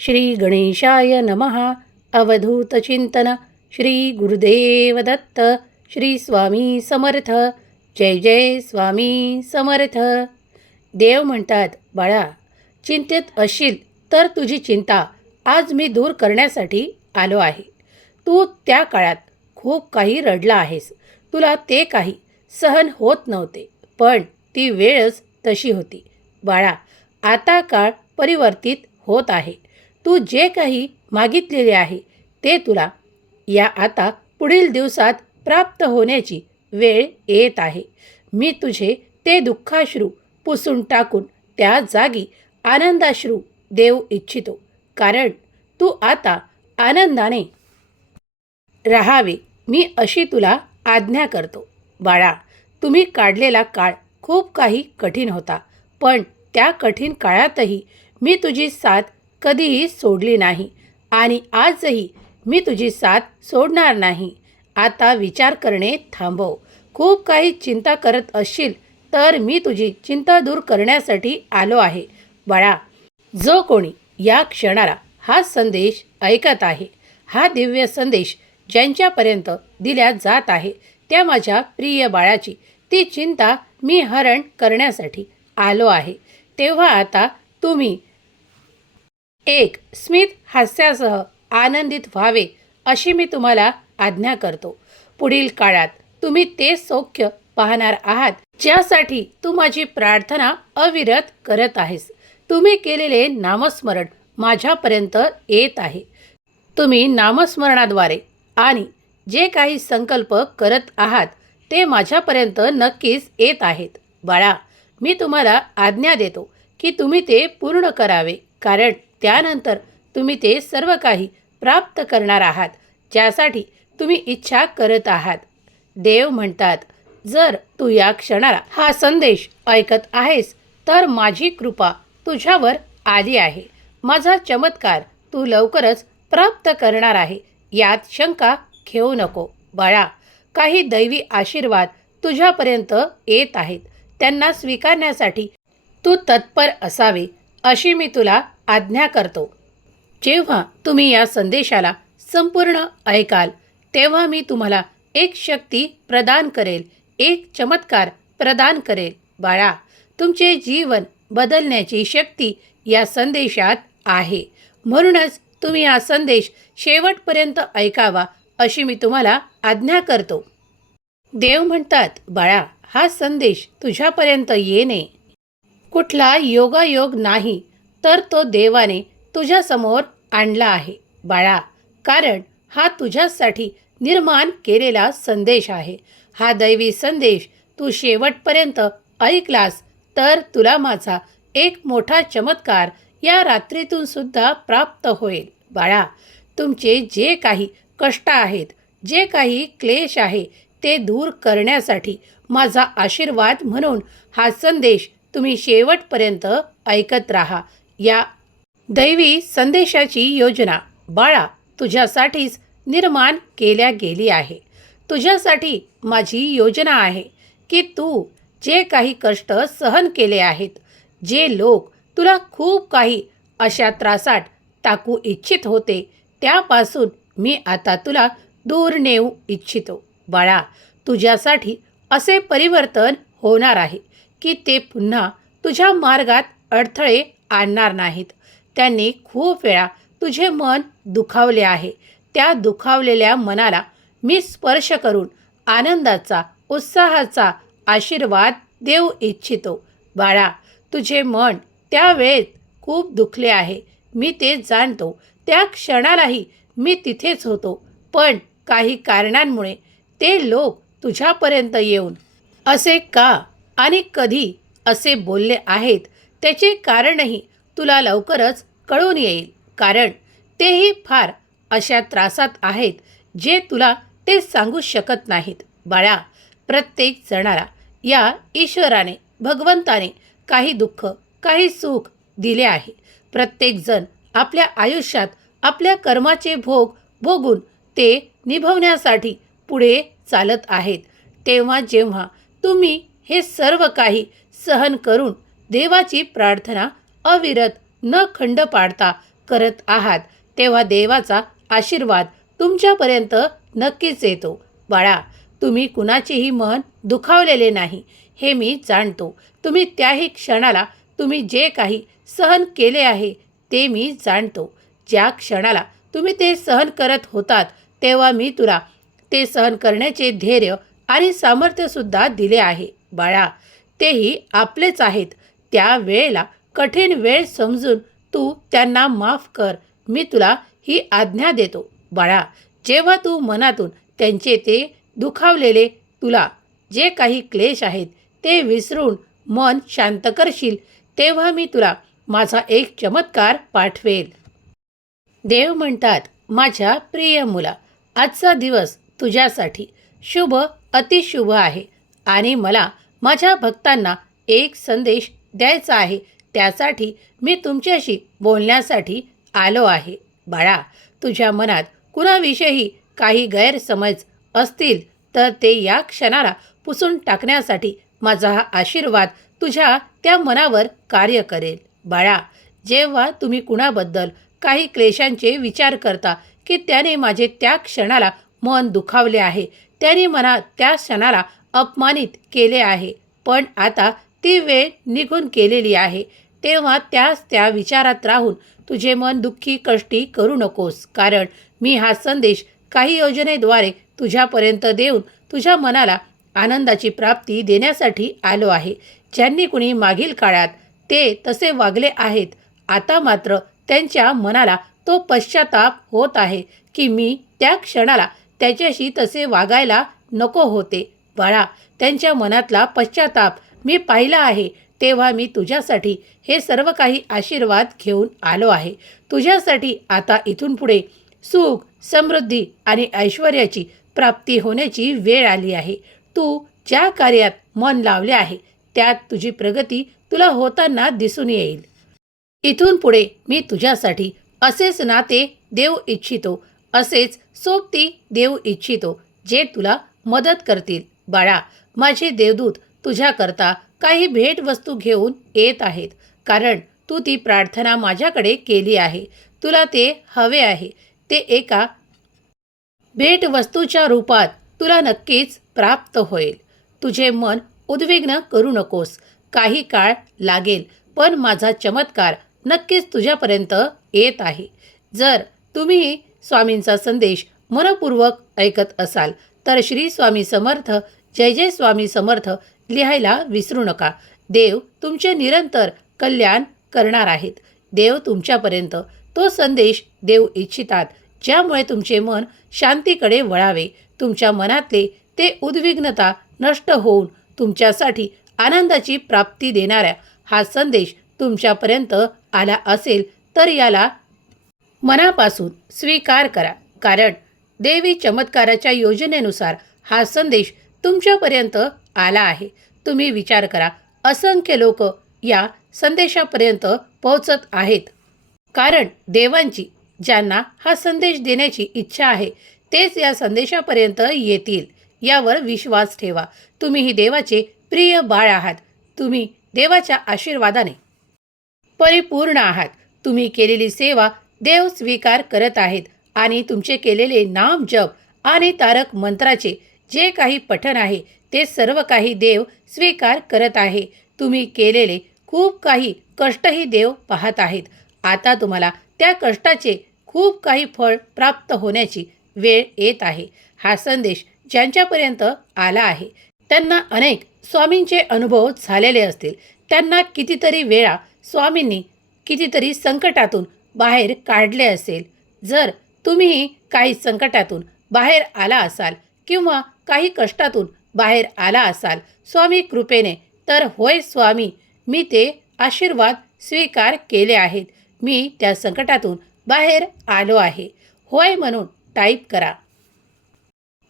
श्री गणेशाय नमः अवधूतचिंतन श्री गुरुदेव दत्त। श्री स्वामी समर्थ। जय जय स्वामी समर्थ। देव म्हणतात बाळा चिंतेत असशील तर तुझी चिंता आज मी दूर करण्यासाठी आलो आहे. तू त्या काळात खूप काही रडला आहेस. तुला ते काही सहन होत नव्हते पण ती वेळच तशी होती. बाळा आता काळ परिवर्तित होत आहे. तू जे काही मागितलेले आहे ते तुला या आता पुढील दिवसात प्राप्त होण्याची वेळ येत आहे. मी तुझे ते दुःखाश्रू पुसून टाकून त्या जागी आनंदाश्रू देऊ इच्छितो. कारण तू आता आनंदाने राहावे मी अशी तुला आज्ञा करतो. बाळा तुम्ही काढलेला काळ खूप काही कठीण होता पण त्या कठीण काळातही मी तुझी साथ कधीही सोडली नाही. आणि आजही मी तुझी साथ सोडणार नाही. आता विचार करणे थांबव. खूप काही चिंता करत असशील तर मी तुझी चिंता दूर करण्यासाठी आलो आहे. बाळा जो कोणी या क्षणाला हा संदेश ऐकत आहे हा दिव्य संदेश ज्यांच्यापर्यंत दिल्या जात आहे त्या माझ्या प्रिय बाळाची ती चिंता मी हरण करण्यासाठी आलो आहे. तेव्हा आता तुम्ही एक स्मित हास्यासह आनंदित व्हावे अशी मी तुम्हाला आज्ञा करतो. पुढील काळात तुम्ही ते सौख्य पाहणार आहात ज्यासाठी तू माझी प्रार्थना अविरत करत आहेस. तुम्ही केलेले नामस्मरण माझ्यापर्यंत येत आहे. तुम्ही नामस्मरणाद्वारे आणि जे काही संकल्प करत आहात ते माझ्यापर्यंत नक्कीच येत आहेत. बाळा मी तुम्हाला आज्ञा देतो की तुम्ही ते पूर्ण करावे कारण त्यानंतर तुम्ही ते सर्व काही प्राप्त करणार आहात ज्यासाठी तुम्ही इच्छा करत आहात. देव म्हणतात जर तू या क्षणाला हा संदेश ऐकत आहेस तर माझी कृपा तुझ्यावर आली आहे. माझा चमत्कार तू लवकरच प्राप्त करणार आहे यात शंका घेऊ नको. बाळा काही दैवी आशीर्वाद तुझ्यापर्यंत येत आहेत. त्यांना स्वीकारण्यासाठी तू तत्पर असावे. अशी मी तुला आज्ञा करतो. जेव्हा तुम्ही या संदेशाला संपूर्ण ऐकाल तेव्हा मी तुम्हाला एक शक्ती प्रदान करेल एक चमत्कार प्रदान करेल. बाळा तुमचे जीवन बदलण्याची शक्ती या संदेशात आहे. म्हणूनच तुम्ही हा संदेश शेवटपर्यंत ऐकावा अशी मी तुम्हाला आज्ञा करतो. देव म्हणतात बाळा हा संदेश तुझ्यापर्यंत येणे कुठला योगायोग नाही तर तो देवाने तुझ्यासमोर आणला आहे. बाळा कारण हा तुझ्यासाठी निर्माण केलेला संदेश आहे. हा दैवी संदेश तू शेवटपर्यंत ऐकलास तर तुला माझा एक मोठा चमत्कार या रात्रीतून सुद्धा प्राप्त होईल. बाळा तुमचे जे काही कष्ट आहेत जे काही क्लेश आहे ते दूर करण्यासाठी माझा आशीर्वाद म्हणून हा संदेश तुम्ही शेवटपर्यंत ऐकत राहा. या दैवी संदेशाची योजना. बाळा तुझ्यासाठीच निर्माण केल्या गेली आहे. तुझ्यासाठी माझी योजना आहे की तू जे काही कष्ट सहन केले आहेत जे लोक तुला खूप काही अशा त्रासात टाकू इच्छित होते त्यापासून मी आता तुला दूर नेऊ इच्छितो. बाळा तुझ्यासाठी असे परिवर्तन होणार आहे. की ते पुन्हा तुझ्या मार्गात अडथळे आणणार नाहीत. त्यांनी खूप वेळा तुझे मन दुखावले आहे. त्या दुखावलेल्या मनाला मी स्पर्श करून आनंदाचा उत्साहाचा आशीर्वाद देऊ इच्छितो. बाळा तुझे मन त्यावेळेत खूप दुखले आहे. मी ते जाणतो. त्या क्षणालाही मी तिथेच होतो. पण काही कारणांमुळे ते लोक तुझ्यापर्यंत येऊन. असे का? आणि कधी असे बोलले आहेत त्याचे कारणही तुला लवकरच कळून येईल. कारण तेही फार अशा त्रासात आहेत जे तुला ते सांगू शकत नाहीत. बाळा प्रत्येक जणाला या ईश्वराने भगवंताने काही दुःख काही सुख दिले आहे. प्रत्येकजण आपल्या आयुष्यात आपल्या कर्माचे भोग भोगून ते निभवण्यासाठी पुढे चालत आहेत. तेव्हा जेव्हा तुम्ही हे सर्व काही सहन करून देवाची प्रार्थना अविरत न खंड पाडता करत आहात तेव्हा देवाचा आशीर्वाद तुमच्यापर्यंत नक्कीच येतो. बाळा तुम्ही कुणाचेही मन दुखावलेले नाही हे मी जाणतो. तुम्ही त्याही क्षणाला तुम्ही जे काही सहन केले आहे ते मी जाणतो. ज्या क्षणाला तुम्ही ते सहन करत होतात तेव्हा मी तुला ते सहन करण्याचे धैर्य आणि सामर्थ्यसुद्धा दिले आहे. बाळा तेही आपलेच आहेत. त्या वेळेला कठीण वेळ समजून तू त्यांना माफ कर. मी तुला ही आज्ञा देतो. बाळा जेव्हा तू मनातून त्यांचे ते दुखावलेले तुला जे काही क्लेश आहेत ते विसरून मन शांत करशील तेव्हा मी तुला माझा एक चमत्कार पाठवेल. देव म्हणतात माझ्या प्रिय मुला आजचा दिवस तुझ्यासाठी शुभ अतिशुभ आहे. आणि मला माझ्या भक्तांना एक संदेश द्यायचा आहे. त्यासाठी मी तुमच्याशी बोलण्यासाठी आलो आहे. बाळा तुझ्या मनात कुणाविषयी काही गैरसमज असतील तर ते या क्षणाला पुसून टाकण्यासाठी माझा हा आशीर्वाद तुझ्या त्या मनावर कार्य करेल. बाळा जेव्हा तुम्ही कुणाबद्दल काही क्लेशांचे विचार करता की त्याने माझे त्या क्षणाला मन दुखावले आहे त्याने मला त्या क्षणाला अपमानित केले आहे. पण आता ती वेळ निघून केलेली आहे. तेव्हा त्याच त्या विचारात राहून तुझे मन दुःखी कष्टी करू नकोस. कारण मी हा संदेश काही योजनेद्वारे तुझ्यापर्यंत देऊन तुझ्या मनाला आनंदाची प्राप्ती देण्यासाठी आलो आहे. ज्यांनी कुणी मागील काळात ते तसे वागले आहेत आता मात्र त्यांच्या मनाला तो पश्चाताप होत आहे की मी त्या क्षणाला त्याच्याशी तसे वागायला नको होते. बाळा त्यांच्या मनातला पश्चाताप मी पाहिला आहे तेव्हा मी तुझ्यासाठी हे सर्व काही आशीर्वाद घेऊन आलो आहे. तुझ्यासाठी आता इथून पुढे सुख समृद्धी आणि ऐश्वर्याची प्राप्ती होण्याची वेळ आली आहे. तू ज्या कार्यात मन लावले आहे त्यात तुझी प्रगती तुला होताना दिसून येईल. इथून पुढे मी तुझ्यासाठी असेच नाते देऊ इच्छितो असेच सोबती देऊ इच्छितो जे तुला मदत करतील. बाळा माझे देवदूत तुझ्याकरता काही भेटवस्तू घेऊन येत आहेत. कारण तू ती प्रार्थना माझ्याकडे केली आहे. तुला ते हवे आहे. ते एका भेटवस्तूच्या रूपात तुला नक्कीच प्राप्त होईल. तुझे मन उद्विग्न करू नकोस. काही काळ लागेल पण माझा चमत्कार नक्कीच तुझ्यापर्यंत येत आहे. जर तुम्ही स्वामींचा संदेश मनपूर्वक ऐकत असाल तर श्री स्वामी समर्थ जय जय स्वामी समर्थ लिहायला विसरू नका. देव तुमचे निरंतर कल्याण करणार आहेत. देव तुमच्यापर्यंत तो संदेश देऊ इच्छितात ज्यामुळे तुमचे मन शांतीकडे वळावे. तुमच्या मनातले ते उद्विग्नता नष्ट होऊन तुमच्यासाठी आनंदाची प्राप्ती देणाऱ्या हा संदेश तुमच्यापर्यंत आला असेल तर याला मनापासून स्वीकार करा. कारण देवी चमत्काराच्या योजनेनुसार हा संदेश तुमच्यापर्यंत आला आहे. तुम्ही विचार करा. असंख्य लोक या संदेशापर्यंत पोहोचत आहेत. कारण देवांची ज्यांना हा संदेश देण्याची इच्छा आहे तेच या संदेशापर्यंत येतील. यावर विश्वास ठेवा. तुम्ही ही देवाचे प्रिय बाळ आहात. तुम्ही देवाच्या आशीर्वादाने परिपूर्ण आहात. तुम्ही केलेली सेवा देव स्वीकार करत आहेत आणि तुमचे केलेले नाम जप आणि तारक मंत्राचे जे काही पठण आहे ते सर्व काही देव स्वीकार करत आहे. तुम्ही केलेले खूप काही कष्टही देव पाहत आहेत. आता तुम्हाला त्या कष्टाचे खूप काही फळ प्राप्त होण्याची वेळ येत आहे. हा संदेश ज्यांच्यापर्यंत आला आहे त्यांना अनेक स्वामींचे अनुभव झालेले असतील. त्यांना कितीतरी वेळा स्वामींनी कितीतरी संकटातून बाहेर काढले असेल. जर तुम्हीही काही संकटातून बाहेर आला असाल किंवा काही कष्टातून बाहेर आला असाल स्वामी कृपेने तर होय स्वामी मी ते आशीर्वाद स्वीकार केले आहेत. मी त्या संकटातून बाहेर आलो आहे. होय म्हणून टाईप करा.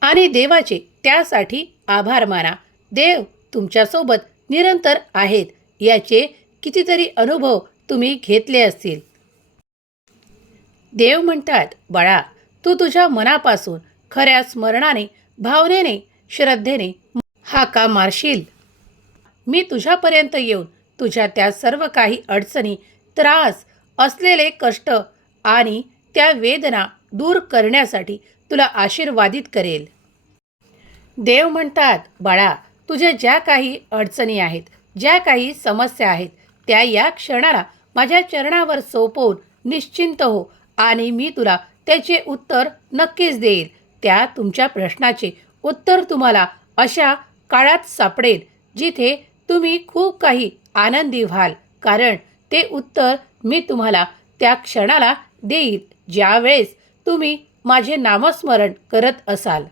आणि देवाचे त्यासाठी आभार माना. देव तुमच्यासोबत निरंतर आहेत याचे कितीतरी अनुभव तुम्ही घेतले असतील. देव म्हणतात बाळा तू तुझ्या मनापासून खऱ्या स्मरणाने भावनेने श्रद्धेने हाका मारशील. मी तुझ्यापर्यंत येऊन तुझ्या त्या सर्व काही अडचणी त्रास असलेले कष्ट आणि त्या वेदना दूर करण्यासाठी तुला आशीर्वादित करेल. देव म्हणतात बाळा तुझ्या ज्या काही अडचणी आहेत ज्या काही समस्या आहेत त्या या क्षणाला माझ्या चरणावर सोपवून निश्चिंत हो आणि मी तुला त्याचे उत्तर नक्कीच देईल. त्या तुमच्या प्रश्नाचे उत्तर तुम्हाला अशा काळात सापडेल जिथे तुम्ही खूप काही आनंदी व्हाल. कारण ते उत्तर मी तुम्हाला त्या क्षणाला देईल ज्यावेळेस तुम्ही माझे नामस्मरण करत असाल.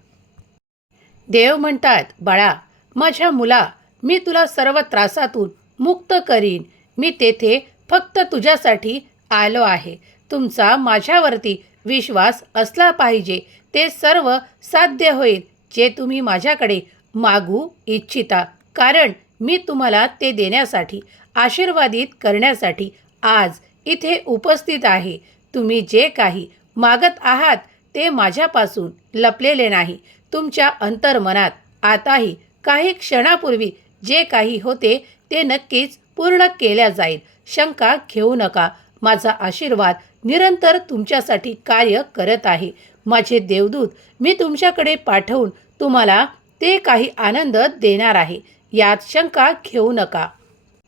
देव म्हणतात बाळा माझ्या मुला मी तुला सर्व त्रासातून मुक्त करीन. मी तेथे फक्त तुझ्यासाठी आलो आहे. तुमचा माझ्यावरती विश्वास असला पाहिजे ते सर्व साध्य होईल जे तुम्ही माझ्याकडे मागू इच्छिता. कारण मी तुम्हाला ते देण्यासाठी आशीर्वादित करण्यासाठी आज इथे उपस्थित आहे. तुम्ही जे काही मागत आहात ते माझ्यापासून लपलेले नाही. तुमच्या अंतर्मनात आताही काही क्षणापूर्वी जे काही होते ते नक्कीच पूर्ण केल्या जाईल. शंका घेऊ नका. माझा आशीर्वाद निरंतर तुमच्यासाठी कार्य करत आहे. माझे देवदूत मी तुमच्याकडे पाठवून तुम्हाला ते काही आनंद देणार आहे. यात शंका घेऊ नका.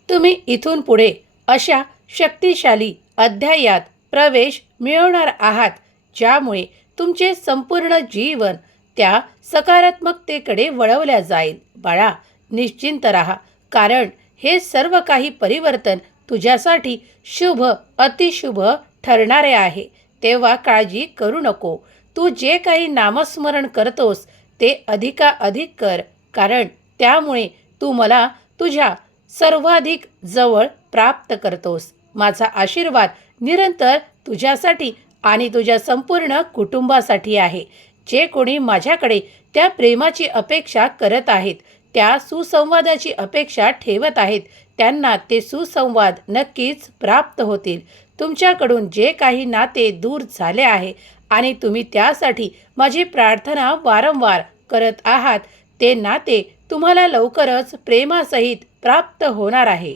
तुम्ही इथून पुढे अशा शक्तिशाली अध्यायात प्रवेश मिळवणार आहात ज्यामुळे तुमचे संपूर्ण जीवन त्या सकारात्मकतेकडे वळवल्या जाईल. बाळा निश्चिंत राहा. कारण हे सर्व काही परिवर्तन तुझ्यासाठी शुभ अतिशुभ ठरणारे आहे. तेव्हा काळजी करू नको. तू जे काही नामस्मरण करतोस ते अधिकाधिक कर कारण त्यामुळे तू मला तुझ्या सर्वाधिक जवळ प्राप्त करतोस. माझा आशीर्वाद निरंतर तुझ्यासाठी आणि तुझ्या संपूर्ण कुटुंबासाठी आहे. जे कोणी माझ्याकडे त्या प्रेमाची अपेक्षा करत आहेत त्या सुसंवादाची अपेक्षा ठेवत आहेत. त्यांना ते सुसंवाद नक्कीच प्राप्त होतील. तुमच्याकडून जे काही नाते दूर झाले आहे आणि तुम्ही त्यासाठी माझी प्रार्थना वारंवार करत आहात ते नाते तुम्हाला लवकरच प्रेमासहित प्राप्त होणार आहे.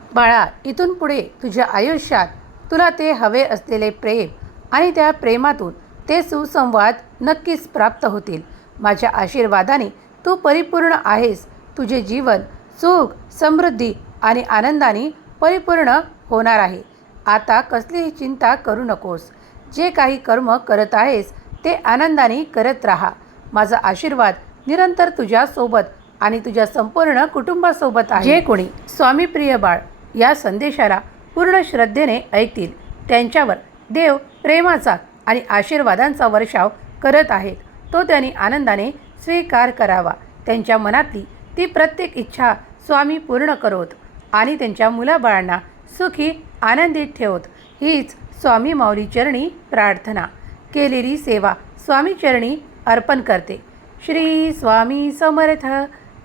बाळा इथून पुढे तुझ्या आयुष्यात तुला ते हवे असलेले प्रेम आणि त्या प्रेमातून ते सुसंवाद नक्कीच प्राप्त होतील. माझ्या आशीर्वादाने तू परिपूर्ण आहेस. तुझे जीवन सुख समृद्धी आणि आनंदाने परिपूर्ण होणार आहे. आता कसलीही चिंता करू नकोस. जे काही कर्म करत आहेस ते आनंदाने करत राहा. माझा आशीर्वाद निरंतर तुझ्यासोबत आणि तुझ्या संपूर्ण कुटुंबासोबत आहे. जे कोणी स्वामी प्रिय बाळ या संदेशाला पूर्ण श्रद्धेने ऐकतील. त्यांच्यावर देव प्रेमाचा आणि आशीर्वादांचा वर्षाव करत आहेत. तो त्यांनी आनंदाने स्वीकार करावा. त्यांच्या मनातली ती प्रत्येक इच्छा स्वामी पूर्ण करोत आणि त्यांच्या मुलाबाळांना सुखी आनंदित ठेवत. हीच स्वामी माऊली चरणी प्रार्थना. केलेली सेवा स्वामी चरणी अर्पण करते. श्री स्वामी समर्थ.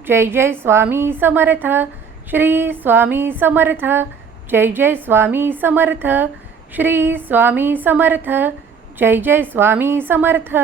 जय जय स्वामी समर्थ. श्री स्वामी समर्थ. जय जय स्वामी समर्थ. श्री स्वामी समर्थ. जय जय स्वामी समर्थ.